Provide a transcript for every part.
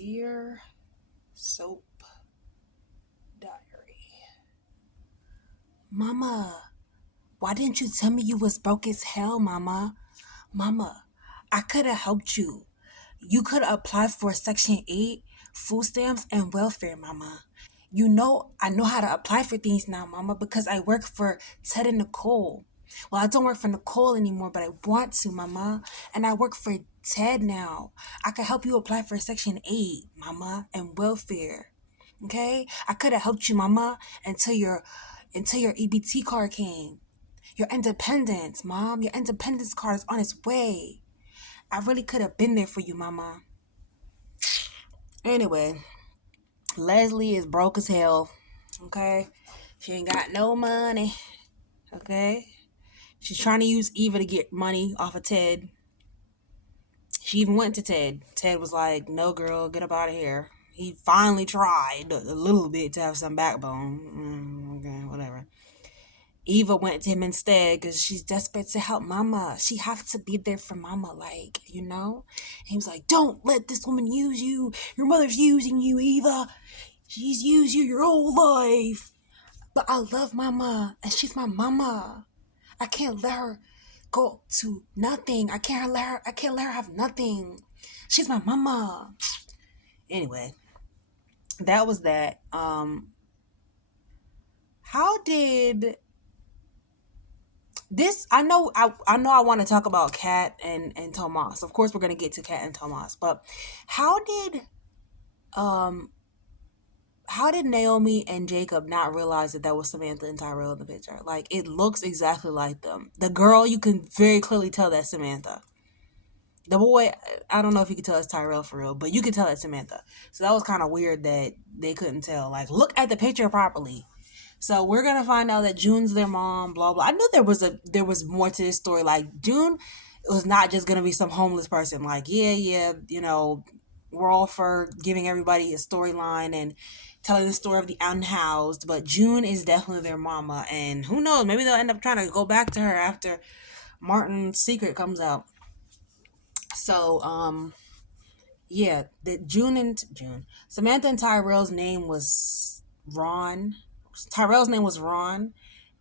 Dear Soap Diary. Mama, why didn't you tell me you was broke as hell, Mama? Mama, I could have helped you. You could have applied for Section 8, food stamps, and welfare, Mama. I know how to apply for things now, Mama, because I work for Ted and Nicole. Well, I don't work for Nicole anymore, but I want to, Mama. And I work for Ted now. I could help you apply for Section 8, Mama, and welfare. Okay? I could have helped you, Mama, until your EBT card came. Your independence, Mom. Your independence card is on its way. I really could have been there for you, Mama. Anyway, Leslie is broke as hell. Okay? She ain't got no money. Okay? She's trying to use Eva to get money off of Ted. She even went to Ted. Ted was like, no, girl, get up out of here. He finally tried a little bit to have some backbone. Okay, whatever. Eva went to him instead because she's desperate to help Mama. She has to be there for Mama, And he was like, don't let this woman use you. Your mother's using you, Eva. She's used you your whole life. But I love Mama, and she's my Mama. I can't let her go to nothing. I can't let her have nothing. She's my Mama. Anyway, that was that. How did this I want to talk about Kat and Tomas. Of course we're gonna get to Kat and Tomas, but how did um how did Naomi and Jacob not realize that was Samantha and Tyrell in the picture? Like, it looks exactly like them. The girl, you can very clearly tell that's Samantha. The boy, I don't know if you could tell it's Tyrell for real, but you can tell it's Samantha. So that was kind of weird that they couldn't tell. Like, look at the picture properly. So we're gonna find out that June's their mom, blah blah. I knew there was more to this story. Like, June was not just gonna be some homeless person. Like, yeah, we're all for giving everybody a storyline and telling the story of the unhoused, but June is definitely their mama, and who knows, maybe they'll end up trying to go back to her after Martin's secret comes out. So, yeah, that June Samantha and Tyrell's name was Ron. Tyrell's name was Ron,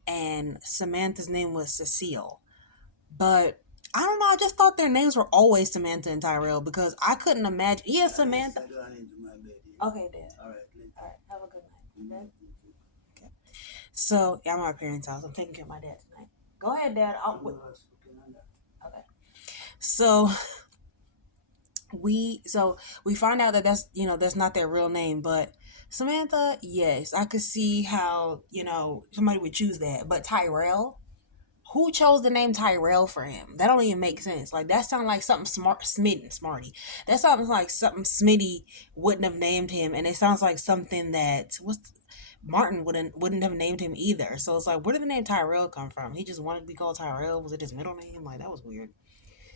and Samantha's name was Cecile. But I don't know. I just thought their names were always Samantha and Tyrell because I couldn't imagine. Yeah, Samantha. Okay, Dad. All right. Have a good night. Okay. Okay. So yeah, I'm at my parents' house. I'm taking care of my dad tonight. Go ahead, Dad. Okay. So we find out that that's not their real name, but Samantha, yes, I could see how somebody would choose that, but Tyrell, who chose the name Tyrell for him? That don't even make sense. Like, that sounds like something Smarty. That sounds like something Smitty wouldn't have named him, and it sounds like something that Martin wouldn't have named him either. So it's like, where did the name Tyrell come from? He just wanted to be called Tyrell. Was it his middle name? Like, that was weird.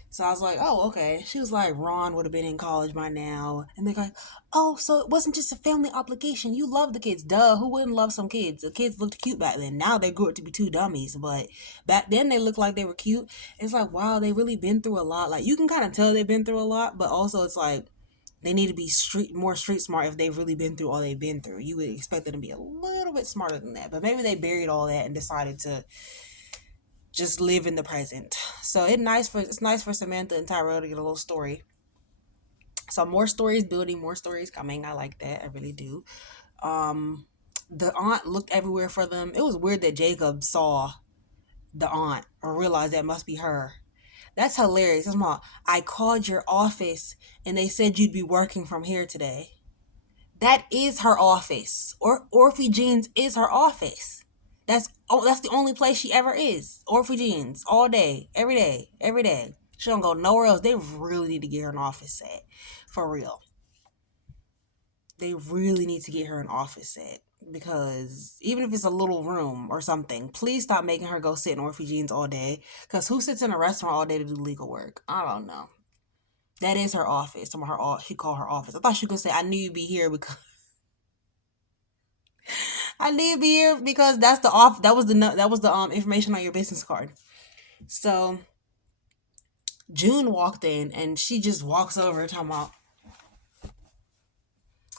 So I was like, oh, okay. She was like, Ron would have been in college by now. And they're like, oh, so it wasn't just a family obligation. You love the kids. Duh. Who wouldn't love some kids? The kids looked cute back then. Now they grew up to be two dummies. But back then they looked like they were cute. It's like, wow, they really been through a lot. Like, you can kind of tell they've been through a lot. But also it's like, they need to be more street smart if they've really been through all they've been through. You would expect them to be a little bit smarter than that. But maybe they buried all that and decided to just live in the present. So it's nice for Samantha and Tyrell to get a little story. So more stories building, more stories coming. I like that. I really do. Um, the aunt looked everywhere for them. It was weird that Jacob saw the aunt or realized that must be her. That's hilarious. That's my, I called your office and they said you'd be working from here today. That is her office. Or Orphe Jeans is her office. That's the only place she ever is. Orphe Jeans, all day, every day, every day. She don't go nowhere else. They really need to get her an office set, for real. They really need to get her an office set because even if it's a little room or something, please stop making her go sit in Orphe Jeans all day. Because who sits in a restaurant all day to do legal work? I don't know. That is her office. She called her office. I thought she could say, "I knew you'd be here because." I need to be here because that's the off. That was the information on your business card. So June walked in and she just walks over talking about,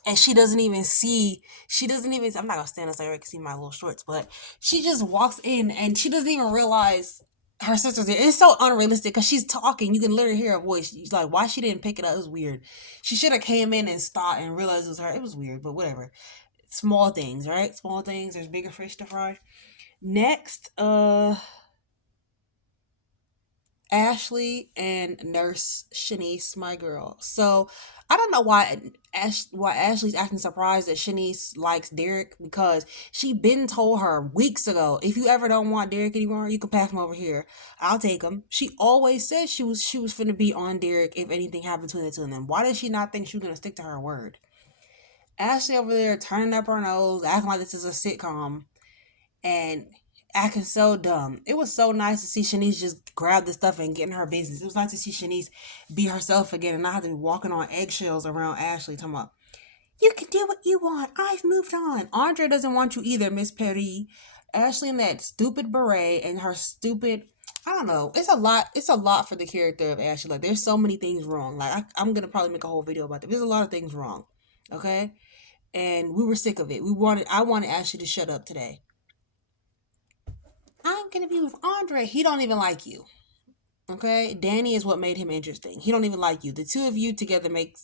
and she doesn't even I'm not gonna stand up so I can see my little shorts, but she just walks in and she doesn't even realize her sister's there. It's so unrealistic because she's talking. You can literally hear her voice. She's like, why she didn't pick it up? It was weird. She should have came in and stopped and realized it was her. It was weird, but whatever. Small things, right? Small things. There's bigger fish to fry. Next, Ashley and Nurse Shanice, my girl. So I don't know why Ashley's acting surprised that Shanice likes Derek, because she been told her weeks ago, if you ever don't want Derek anymore, you can pass him over here. I'll take him. She always said she was finna be on Derek if anything happened between the two of them. Why did she not think she was gonna stick to her word? Ashley over there turning up her nose, acting like this is a sitcom, and acting so dumb. It was so nice to see Shanice just grab the stuff and get in her business. It was nice to see Shanice be herself again and not have to be walking on eggshells around Ashley talking about, you can do what you want. I've moved on. Andre doesn't want you either, Miss Perry. Ashley in that stupid beret and her stupid, I don't know. It's a lot. It's a lot for the character of Ashley. Like, there's so many things wrong. Like, I'm gonna probably make a whole video about that. There's a lot of things wrong. Okay, and we were sick of it. I wanted Ashley to shut up today. I'm gonna be with Andre. He don't even like you. Okay, Danny is what made him interesting. He don't even like you. The two of you together make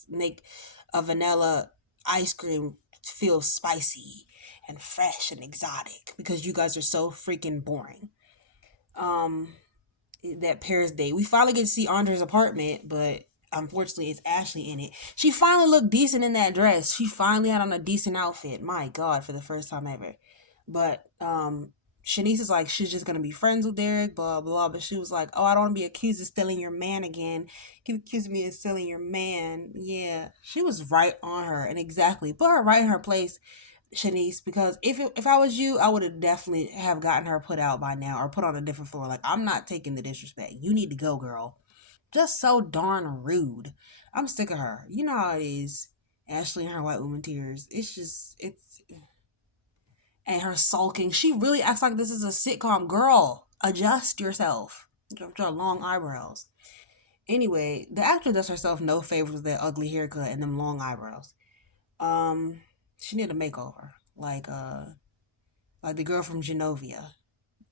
a vanilla ice cream feel spicy and fresh and exotic because you guys are so freaking boring. Um, that Paris date, we finally get to see Andre's apartment, but unfortunately, it's Ashley in it. She finally looked decent in that dress. She finally had on a decent outfit. My God, for the first time ever. But Shanice is like, she's just gonna be friends with Derek, blah blah. But she was like, oh, I don't want to be accused of stealing your man again. You accuse me of stealing your man. Yeah, she was right on her, and exactly put her right in her place, Shanice. Because if I was you, I would have definitely have gotten her put out by now or put on a different floor. Like, I'm not taking the disrespect. You need to go, girl. Just so darn rude. I'm sick of her. You know how it is. Ashley and her white woman tears. It's and her sulking. She really acts like this is a sitcom. Girl, adjust yourself. With her long eyebrows. Anyway, the actress does herself no favors with that ugly haircut and them long eyebrows. Um, she need a makeover, like the girl from Genovia,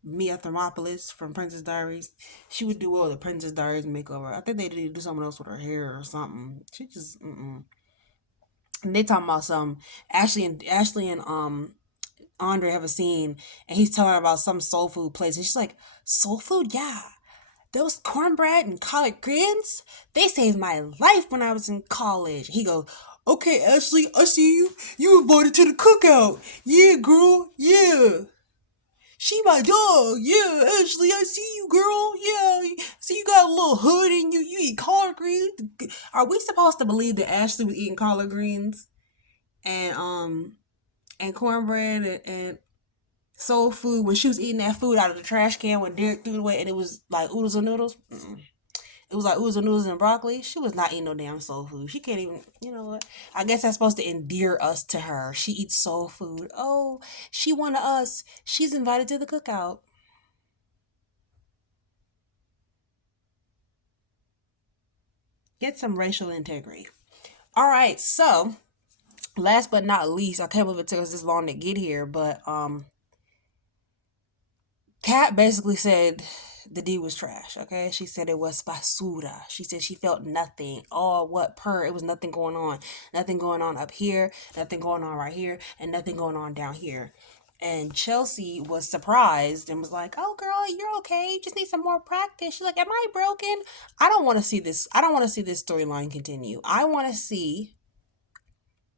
Mia Thermopolis from Princess Diaries. She would do well with the Princess Diaries makeover. I think they need to do something else with her hair or something. She just And they talking about some Ashley and Andre have a scene, and he's telling her about some soul food place, and she's like, soul food, yeah. Those cornbread and collard greens, they saved my life when I was in college. He goes, okay, Ashley, I see you. You invited to the cookout. Yeah, girl, yeah. She my dog. Yeah, Ashley, I see you, girl. Yeah, see you got a little hood and you eat collard greens. Are we supposed to believe that Ashley was eating collard greens and cornbread and soul food when she was eating that food out of the trash can when Derek threw it away and it was like oodles and noodles? Mm-mm. It was like oodles and noodles and broccoli. She was not eating no damn soul food. She can't even, you know what? I guess that's supposed to endear us to her. She eats soul food. Oh, she one of us. She's invited to the cookout. Get some racial integrity. All right, so last but not least, I can't believe it took us this long to get here, but Kat basically said the D was trash, okay? She said it was basura. She said she felt nothing. Oh, what purr? It was nothing going on. Nothing going on up here, nothing going on right here, and nothing going on down here. And Chelsea was surprised and was like, oh, girl, you're okay. You just need some more practice. She's like, am I broken? I don't want to see this. I don't want to see this storyline continue. I want to see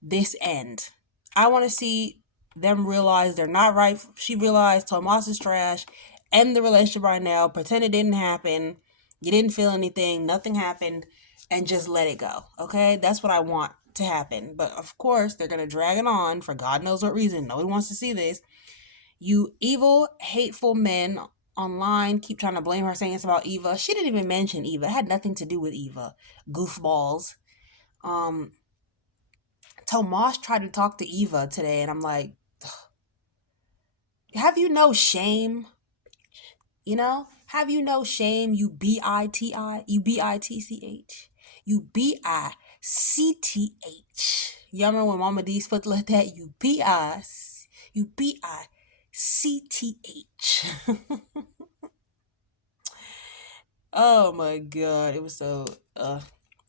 this end. I want to see them realize they're not right. She realized Tomas is trash. End the relationship right now. Pretend it didn't happen. You didn't feel anything. Nothing happened. And just let it go. Okay? That's what I want to happen. But of course, they're going to drag it on for God knows what reason. Nobody wants to see this. You evil, hateful men online keep trying to blame her, saying it's about Eva. She didn't even mention Eva. It had nothing to do with Eva. Goofballs. Um, Tomas tried to talk to Eva today, and I'm like, have you no shame? You know? Have you no shame, you BITI? You BITCH? You BICTH? Y'all remember when Mama D supposed to let that UPICTH. Oh my god, it was so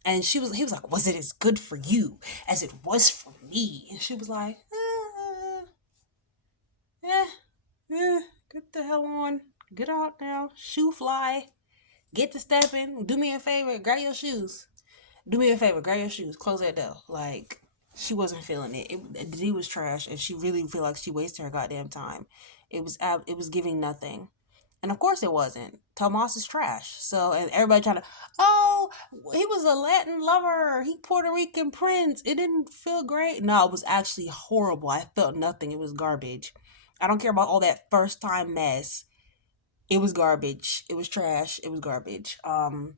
and he was like, was it as good for you as it was for me? And she was like, eh, get the hell on. Get out now. Shoe fly. Get to stepping. Do me a favor, grab your shoes. Do me a favor, grab your shoes. Close that door. Like, she wasn't feeling it. D was trash, and she really feel like she wasted her goddamn time. It was giving nothing. And of course it wasn't. Tomas is trash. So, and everybody trying to, oh, he was a Latin lover. He Puerto Rican prince. It didn't feel great. No, it was actually horrible. I felt nothing. It was garbage. I don't care about all that first time mess. It was garbage. It was trash. It was garbage. It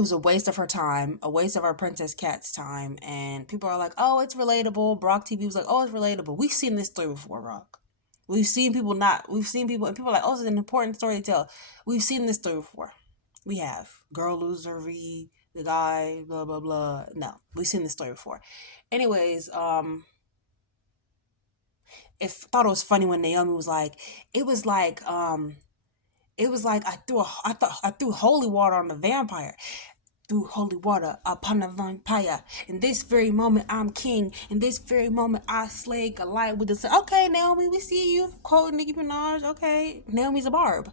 was a waste of her time, a waste of our Princess Cat's time. And people are like, oh, it's relatable. Brock TV was like, oh, it's relatable. We've seen this story before, Brock. We've seen people, and people are like, oh, it's an important story to tell. We've seen this story before. We have. Girl loser, the guy, blah, blah, blah. No, we've seen this story before. Anyways, if thought it was funny when Naomi was like, it was like, I threw holy water on the vampire. Through holy water upon the vampire. In this very moment, I'm king. In this very moment, I slay Goliath with the sun. Okay, Naomi, we see you quoting Nicki Minaj. Okay, Naomi's a barb.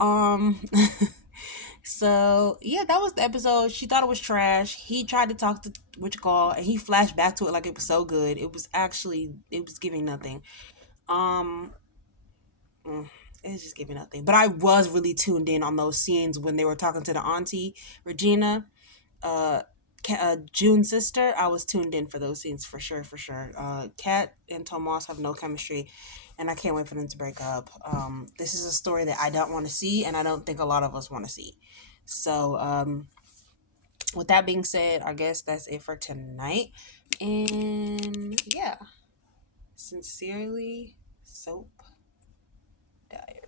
Um, so yeah, that was the episode. She thought it was trash. He tried to talk to what you call, and he flashed back to it like it was so good. It was giving nothing. Um, it's just giving nothing. But I was really tuned in on those scenes when they were talking to the auntie Regina, uh, June's sister. I was tuned in for those scenes for sure, for sure. Kat and Tomas have no chemistry, and I can't wait for them to break up. This is a story that I don't want to see, and I don't think a lot of us want to see. So, with that being said, I guess that's it for tonight. And yeah, sincerely, Soap Diary.